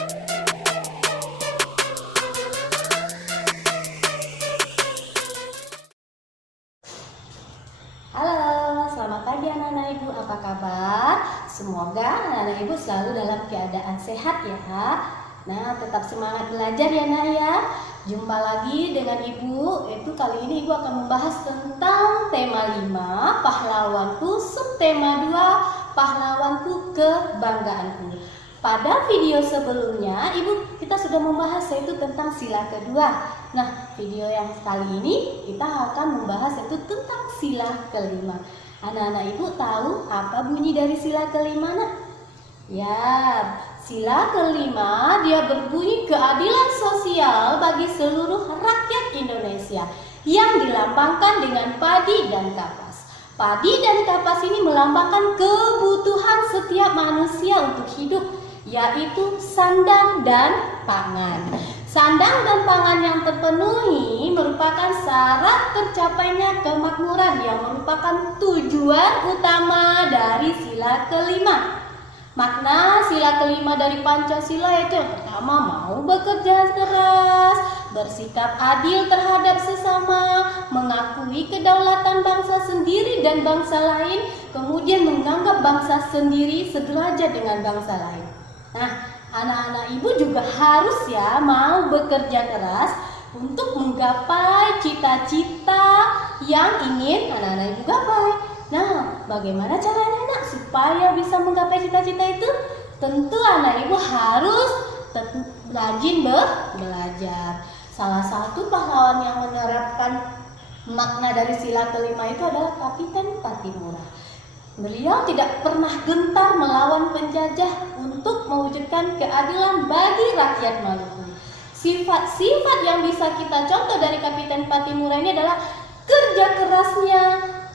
Halo, selamat pagi anak-anak ibu, apa kabar? Semoga anak-anak ibu selalu dalam keadaan sehat ya. Nah, tetap semangat belajar ya nak ya. Jumpa lagi dengan ibu, kali ini ibu akan membahas tentang tema 5, pahlawanku, subtema 2, pahlawanku, kebanggaanku. Pada video sebelumnya, kita sudah membahas yaitu tentang sila kedua. Nah, video yang kali ini kita akan membahas yaitu tentang sila kelima. Anak-anak ibu tahu apa bunyi dari sila kelima nak? Ya, sila kelima dia berbunyi keadilan sosial bagi seluruh rakyat Indonesia yang dilambangkan dengan padi dan kapas. Padi dan kapas ini melambangkan kebutuhan setiap manusia untuk hidup, yaitu sandang dan pangan. Sandang dan pangan yang terpenuhi merupakan syarat tercapainya kemakmuran yang merupakan tujuan utama dari sila kelima. Makna sila kelima dari Pancasila yaitu yang pertama, mau bekerja keras, bersikap adil terhadap sesama, mengakui kedaulatan bangsa sendiri dan bangsa lain, kemudian menganggap bangsa sendiri sederajat dengan bangsa lain. Nah, anak-anak ibu juga harus ya mau bekerja keras untuk menggapai cita-cita yang ingin anak-anak ibu gapai. Nah, bagaimana caranya nak supaya bisa menggapai cita-cita itu? Tentu anak ibu harus rajin belajar. Salah satu pahlawan yang menerapkan makna dari sila kelima itu adalah Kapiten Patimura. Beliau tidak pernah gentar melawan penjajah untuk mewujudkan keadilan bagi rakyat Maluku. Sifat-sifat yang bisa kita contoh dari Kapiten Patimura ini adalah kerja kerasnya,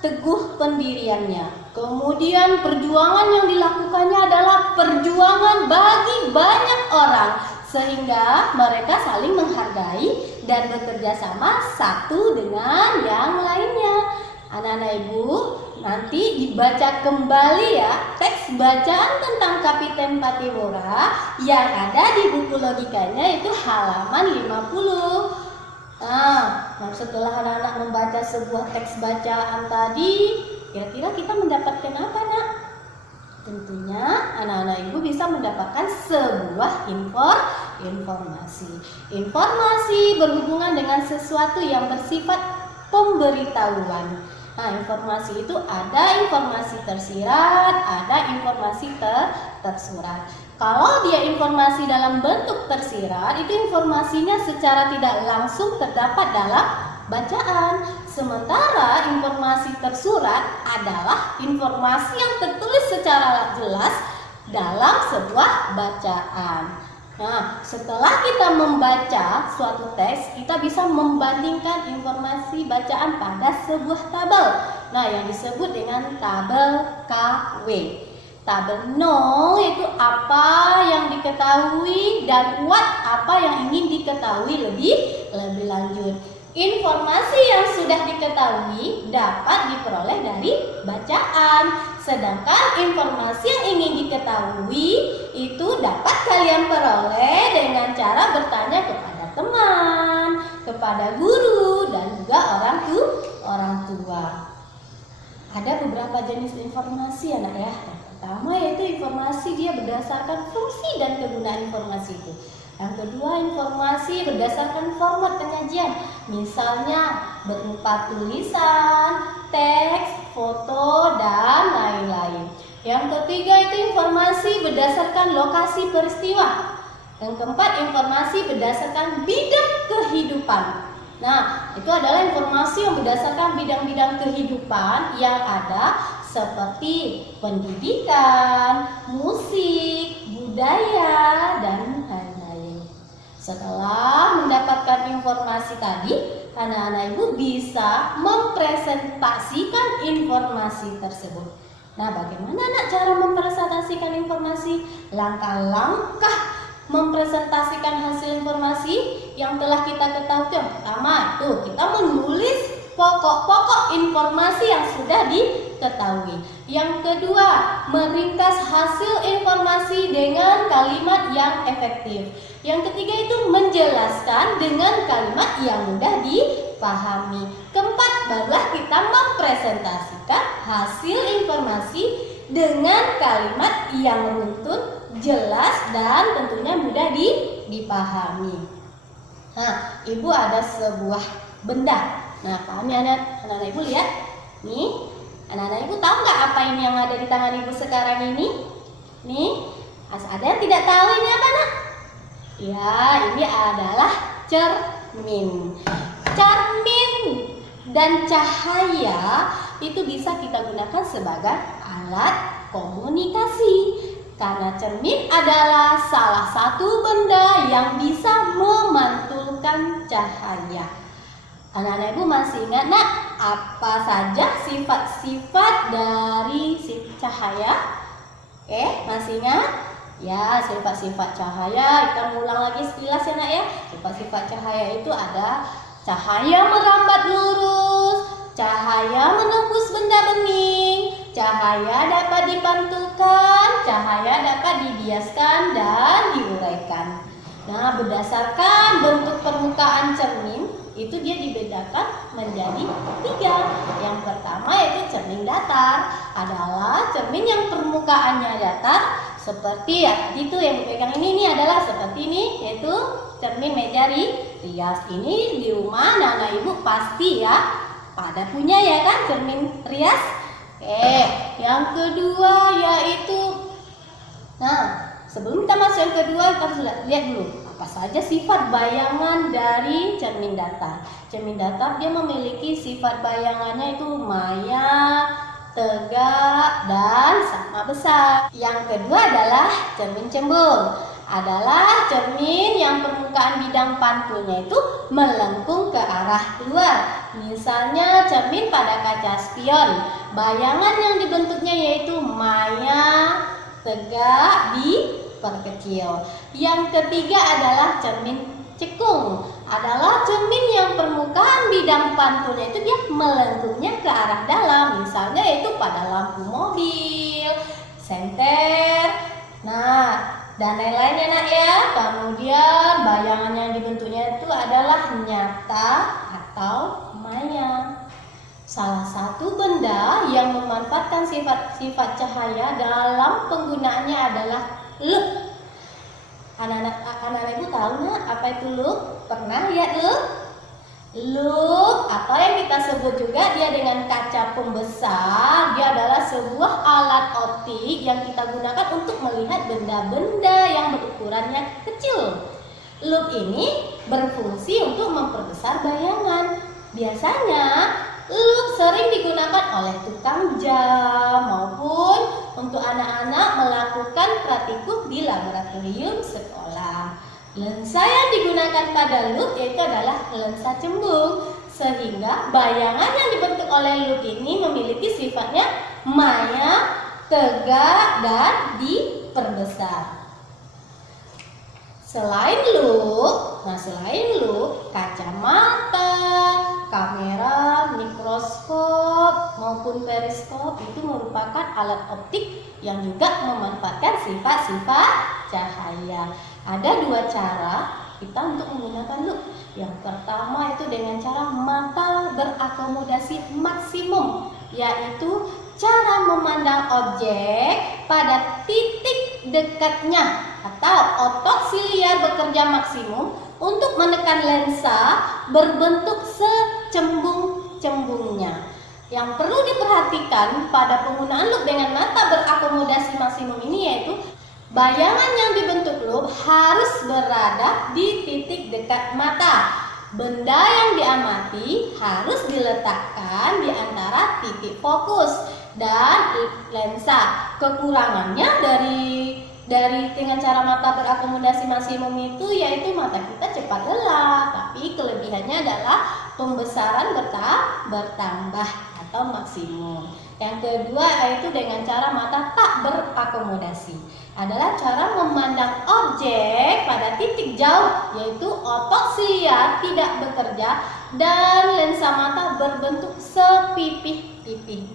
teguh pendiriannya. Kemudian perjuangan yang dilakukannya adalah perjuangan bagi banyak orang, sehingga mereka saling menghargai dan bekerja sama satu dengan yang lainnya. Anak-anak ibu, nanti dibaca kembali ya teks bacaan tentang Kapiten Patimura yang ada di buku logikanya itu halaman 50. Nah, setelah anak-anak membaca sebuah teks bacaan tadi, kira-kira kita mendapatkan apa nak? Tentunya anak-anak ibu bisa mendapatkan sebuah informasi. Informasi berhubungan dengan sesuatu yang bersifat pemberitahuan. Nah, informasi itu ada informasi tersirat, ada informasi tersurat. Kalau dia informasi dalam bentuk tersirat, itu informasinya secara tidak langsung terdapat dalam bacaan. Sementara informasi tersurat adalah informasi yang tertulis secara jelas dalam sebuah bacaan. Nah, setelah kita membaca suatu teks, kita bisa membandingkan informasi bacaan pada sebuah tabel. Nah, yang disebut dengan tabel KW. Tabel 0 itu apa yang diketahui dan what apa yang ingin diketahui lebih lanjut. Informasi yang sudah diketahui dapat diperoleh dari bacaan, sedangkan informasi yang ingin diketahui itu dapat kalian peroleh dengan cara bertanya kepada teman, kepada guru, dan juga orang tua. Ada beberapa jenis informasi anak ya. Yang pertama yaitu informasi dia berdasarkan fungsi dan kegunaan informasi itu. Yang kedua, informasi berdasarkan format penyajian, misalnya berupa tulisan, teks, foto, dan lain-lain. Yang ketiga itu informasi berdasarkan lokasi peristiwa. Yang keempat, informasi berdasarkan bidang kehidupan. Nah, itu adalah informasi yang berdasarkan bidang-bidang kehidupan yang ada seperti pendidikan, musik, budaya, dan lain-lain. Setelah mendapatkan informasi tadi, anak-anak ibu bisa mempresentasikan informasi tersebut. Nah, bagaimana nak cara mempresentasikan informasi? Langkah-langkah mempresentasikan hasil informasi yang telah kita ketahui. Yang pertama, kita menulis pokok-pokok informasi yang sudah diketahui. diketahui. Yang kedua, meringkas hasil informasi dengan kalimat yang efektif. Yang ketiga itu menjelaskan dengan kalimat yang mudah dipahami. Keempat, barulah kita mempresentasikan hasil informasi dengan kalimat yang runtun, jelas, dan tentunya mudah dipahami. Nah, Ibu ada sebuah benda. Nah, paham ya anak-anak Ibu, lihat. Nih, anak-anak Ibu tahu nggak apa ini yang ada di tangan Ibu sekarang ini? Nih, ada yang tidak tahu ini apa, Nak? Ya, ini adalah cermin. Cermin dan cahaya itu bisa kita gunakan sebagai alat komunikasi. Karena cermin adalah salah satu benda yang bisa memantulkan cahaya. Anak-anak Ibu masih ingat, Nak, apa saja sifat-sifat dari cahaya? Masih ingat? Ya, sifat-sifat cahaya, kita ulang lagi sekilas ya, Nak, ya. Sifat-sifat cahaya itu ada cahaya merambat lurus, cahaya menembus benda bening, cahaya dapat dipantulkan, cahaya dapat dibiaskan dan diuraikan. Nah, berdasarkan bentuk permukaan cermin, itu dia dibedakan menjadi 3. Yang pertama yaitu cermin datar, adalah cermin yang permukaannya datar, seperti ya itu yang dipegang ini adalah seperti ini, yaitu cermin meja rias. Ini di rumah anak-anak Ibu pasti ya pada punya ya kan cermin rias. Yang kedua yaitu, nah sebelum kita masuk yang kedua, kita harus lihat dulu apa saja sifat bayangan dari cermin datar. Cermin datar dia memiliki sifat bayangannya itu maya, tegak, dan sama besar. Yang kedua adalah cermin cembung, adalah cermin yang permukaan bidang pantulnya itu melengkung ke arah luar. Misalnya cermin pada kaca spion, bayangan yang dibentuknya yaitu maya, tegak, diperkecil. Yang ketiga adalah cermin cekung, adalah cermin yang permukaan bidang pantulnya itu dia melengkungnya ke arah dalam, misalnya yaitu pada lampu mobil, senter, nah dan lain-lainnya, Nak, ya. Kemudian bayangan yang dibentuknya itu adalah nyata atau maya. Salah satu benda yang memanfaatkan sifat-sifat cahaya dalam penggunaannya adalah loop. Anak-anak Ibu tahu nggak apa itu loop? Pernah lihat loop? Loop atau yang kita sebut juga dia dengan kaca pembesar, dia adalah sebuah alat optik yang kita gunakan untuk melihat benda-benda yang berukurannya kecil. Loop ini berfungsi untuk memperbesar bayangan. Biasanya loop sering digunakan oleh tukang jam maupun untuk anak-anak melakukan praktikum di laboratorium sekolah. Lensa yang digunakan pada loop yaitu adalah lensa cembung, sehingga bayangan yang dibentuk oleh loop ini memiliki sifatnya maya, tegak, dan diperbesar. Selain loop, kacamata, kamera, mikroskop maupun periskop itu merupakan alat optik yang juga memanfaatkan sifat-sifat cahaya. Ada 2 cara kita untuk menggunakan loop. Yang pertama itu dengan cara mata berakomodasi maksimum, yaitu cara memandang objek pada titik dekatnya atau otot siliar bekerja maksimum untuk menekan lensa berbentuk secembung-cembungnya. Yang perlu diperhatikan pada penggunaan loop dengan mata berakomodasi maksimum ini yaitu bayangan yang dibentuk loop harus berada di titik dekat mata. Benda yang diamati harus diletakkan di antara titik fokus dan lensa. Kekurangannya dari dengan cara mata berakomodasi maksimum itu yaitu mata kita cepat lelah, tapi kelebihannya adalah pembesaran bertambah atau maksimum. Yang kedua yaitu dengan cara mata tak berakomodasi, adalah cara memandang objek pada titik jauh, yaitu otot siliar tidak bekerja dan lensa mata berbentuk sepipih-pipih.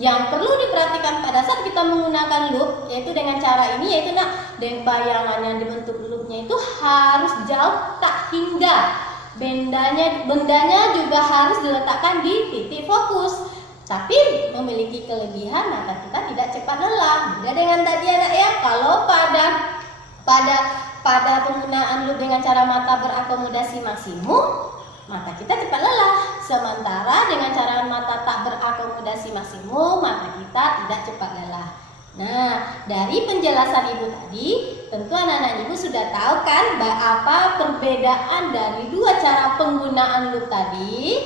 Yang perlu diperhatikan pada saat kita menggunakan loop, yaitu dengan cara ini, yaitu dengan bayangan yang dibentuk loopnya itu harus jauh tak hingga. Bendanya juga harus diletakkan di titik fokus. Tapi memiliki kelebihan, maka kita tidak cepat lelah. Beda dengan tadi anak ya, kalau pada penggunaan loop dengan cara mata berakomodasi maksimum, maka kita cepat lelah. Sementara dengan cara mata tak berakomodasi maksimum, maka kita tidak cepat lelah. Nah, dari penjelasan ibu tadi, tentu anak-anak ibu sudah tahu kan apa perbedaan dari dua cara penggunaan loop tadi.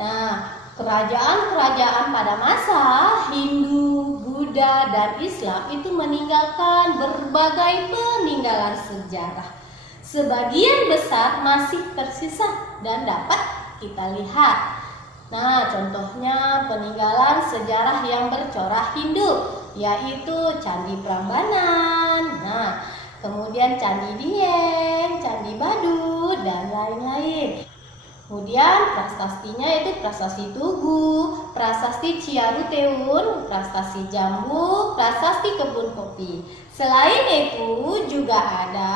Nah, kerajaan-kerajaan pada masa Hindu, Buddha, dan Islam itu meninggalkan berbagai peninggalan sejarah. Sebagian besar masih tersisa dan dapat kita lihat. Nah, contohnya peninggalan sejarah yang bercorak Hindu, yaitu Candi Prambanan, kemudian Candi Dieng, Candi Badu, dan lain-lain. Kemudian prasastinya yaitu Prasasti Tugu, Prasasti Ciaruteun, Prasasti Jambu, Prasasti Kebun Kopi. Selain itu juga ada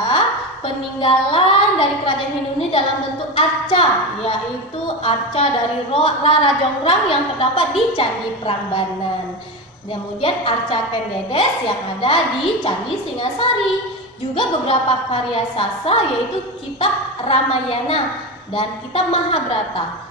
peninggalan dari kerajaan Hindu ini dalam bentuk arca, yaitu arca dari Rara Jonggrang yang terdapat di Candi Prambanan. Kemudian arca Kendedes yang ada di Candi Singasari. Juga beberapa karya sastra yaitu kitab Ramayana dan kitab Mahabharata,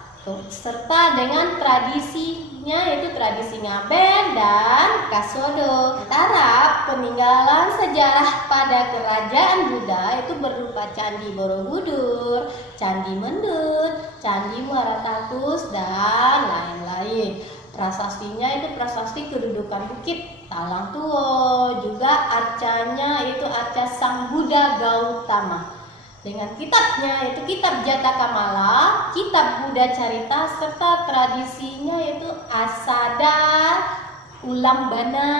serta dengan tradisinya yaitu tradisi Ngaben dan Kasodo. Antara peninggalan sejarah pada kerajaan Buddha itu berupa Candi Borobudur, Candi Mendut, Candi Muara Takus, dan lain-lain. Prasastinya itu prasasti kedudukan Bukit Talang Tuo, juga arcanya itu arca Sang Buddha Gautama. Dengan kitabnya yaitu kitab Jataka Mala, kitab Buddha Carita, serta tradisinya yaitu Asada, Ulambana,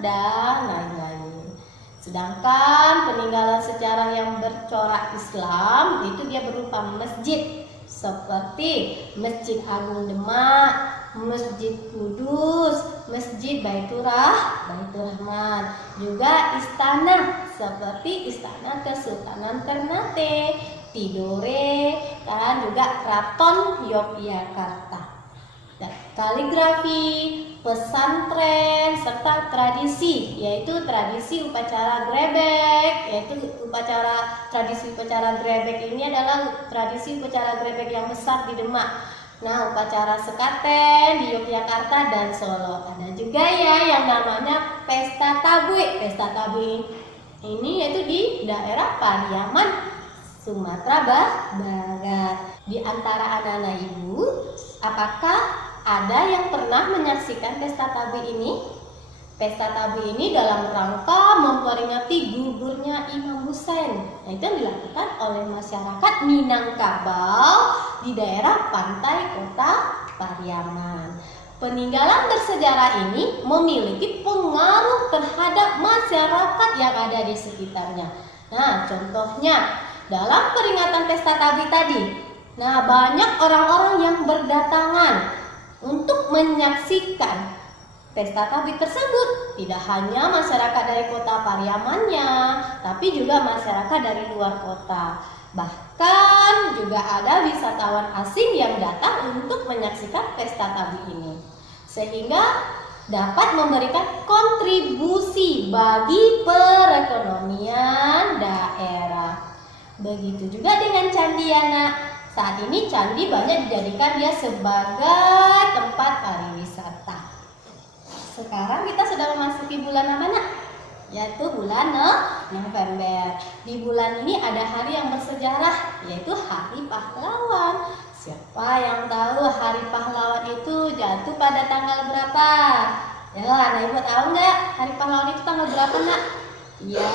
dan lain-lain. Sedangkan peninggalan sejarah yang bercorak Islam itu dia berupa masjid seperti Masjid Agung Demak, Masjid Kudus, Masjid Baitur Rahman, juga istana seperti Istana Kesultanan Ternate, Tidore, dan juga Keraton Yogyakarta. Dan kaligrafi, pesantren, serta tradisi, yaitu tradisi upacara grebek, tradisi upacara grebek ini adalah tradisi upacara grebek yang besar di Demak. Nah, upacara sekaten di Yogyakarta dan Solo. Ada juga ya yang namanya Pesta Tabui. Pesta Tabui ini yaitu di daerah Pariaman, Sumatera Barat. Di antara anak-anak ibu, apakah ada yang pernah menyaksikan Pesta Tabui ini? Pesta Tabui ini dalam rangka memperingati gugurnya Imam Husain. Itu yang dilakukan oleh masyarakat Minangkabau di daerah pantai kota Pariaman. Peninggalan bersejarah ini memiliki pengaruh terhadap masyarakat yang ada di sekitarnya. Nah, contohnya dalam peringatan Pesta Tabui tadi, banyak orang-orang yang berdatangan untuk menyaksikan Pesta Tabui tersebut. Tidak hanya masyarakat dari kota Pariamannya, tapi juga masyarakat dari luar kota. Bahkan juga ada wisatawan asing yang datang untuk menyaksikan Pesta Tabui ini, sehingga dapat memberikan kontribusi bagi perekonomian daerah. Begitu juga dengan candi anak. Saat ini candi banyak dijadikan dia sebagai tempat pariwisata. Sekarang kita sudah memasuki bulan apa nak? Yaitu bulan November. Di bulan ini ada hari yang bersejarah, yaitu Hari Pahlawan. Siapa yang tahu Hari Pahlawan itu jatuh pada tanggal berapa? Ya, anak ibu tahu nggak Hari Pahlawan itu tanggal berapa nak? Ya,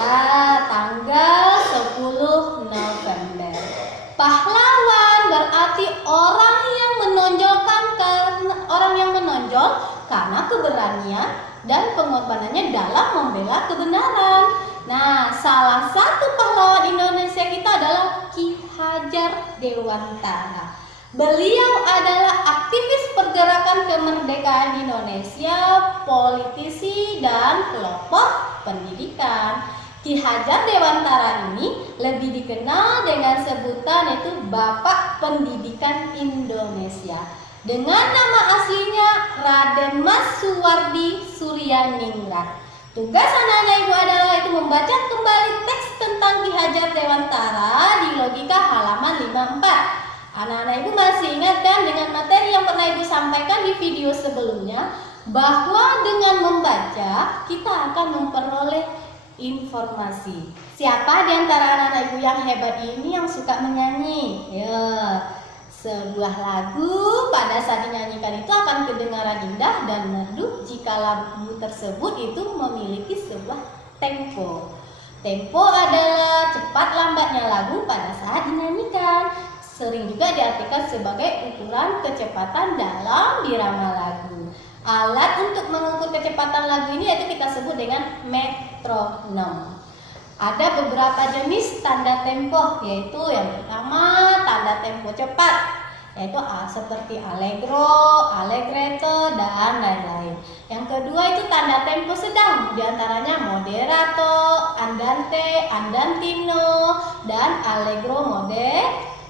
tanggal 10 November. Pahlawan berarti orang yang menonjol karena keberanian dan pengorbanannya dalam membela kebenaran. Nah, salah satu pahlawan Indonesia kita adalah Ki Hajar Dewantara. Beliau adalah aktivis pergerakan Gerakan Kemerdekaan Indonesia, politisi, dan kelompok pendidikan. Ki Hajar Dewantara ini lebih dikenal dengan sebutan yaitu Bapak Pendidikan Indonesia. Dengan nama aslinya Raden Mas Suwardi Suryaningrat. Tugas anak-anak ibu adalah itu membaca kembali teks tentang Ki Hajar Dewantara di Logika halaman 54. Anak-anak ibu masih ingat kan dengan materi yang pernah ibu sampaikan di video sebelumnya, bahwa dengan membaca kita akan memperoleh informasi. Siapa di antara anak-anak ibu yang hebat ini yang suka menyanyi? Ya, sebuah lagu pada saat dinyanyikan itu akan kedengaran indah dan merdu jika lagu tersebut itu memiliki sebuah tempo. Tempo adalah cepat lambatnya lagu pada saat dinyanyikan. Sering juga diartikan sebagai ukuran kecepatan dalam birama lagu. Alat untuk mengukur kecepatan lagu ini yaitu kita sebut dengan metronom. Ada beberapa jenis tanda tempo, yaitu yang pertama tanda tempo cepat, yaitu seperti allegro, allegretto, dan lain-lain. Yang kedua itu tanda tempo sedang, diantaranya moderato, andante, andantino, dan allegro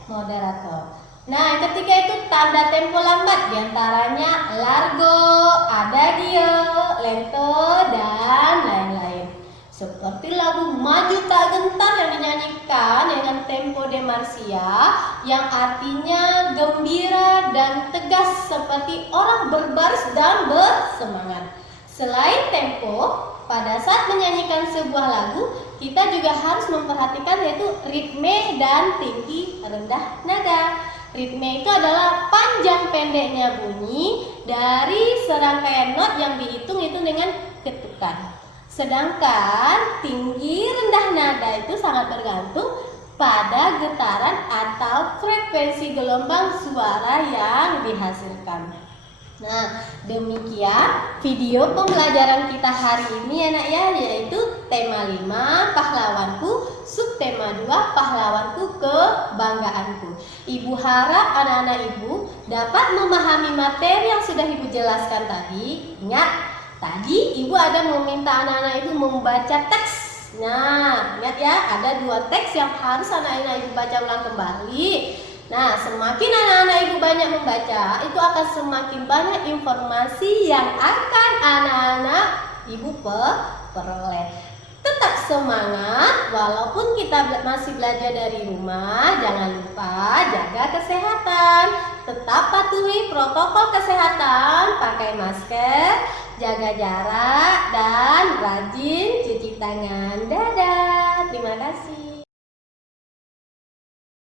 moderato. Nah, yang ketiga itu tanda tempo lambat, diantaranya largo, adagio, lento, dan lain-lain. Seperti lagu Maju Tak Gentar yang dinyanyikan dengan tempo demarsia yang artinya gembira dan tegas seperti orang berbaris dan bersemangat. Selain tempo, pada saat menyanyikan sebuah lagu, kita juga harus memperhatikan yaitu ritme dan tinggi rendah nada. Ritme itu adalah panjang pendeknya bunyi dari serangkaian not yang dihitung itu dengan ketukan. Sedangkan tinggi rendah nada itu sangat bergantung pada getaran atau frekuensi gelombang suara yang dihasilkan. Nah, demikian video pembelajaran kita hari ini anak ya, yaitu tema 5 pahlawanku, subtema 2 pahlawanku kebanggaanku. Ibu harap anak-anak ibu dapat memahami materi yang sudah ibu jelaskan tadi. Ingat, tadi ibu ada meminta anak-anak ibu membaca teks. Nah, ingat ya, ada 2 teks yang harus anak-anak ibu baca ulang kembali. Nah, semakin anak-anak ibu banyak membaca, itu akan semakin banyak informasi yang akan anak-anak ibu peroleh. Tetap semangat, walaupun kita masih belajar dari rumah, jangan lupa jaga kesehatan. Tetap patuhi protokol kesehatan, pakai masker, jaga jarak, dan rajin cuci tangan. Dadah, terima kasih.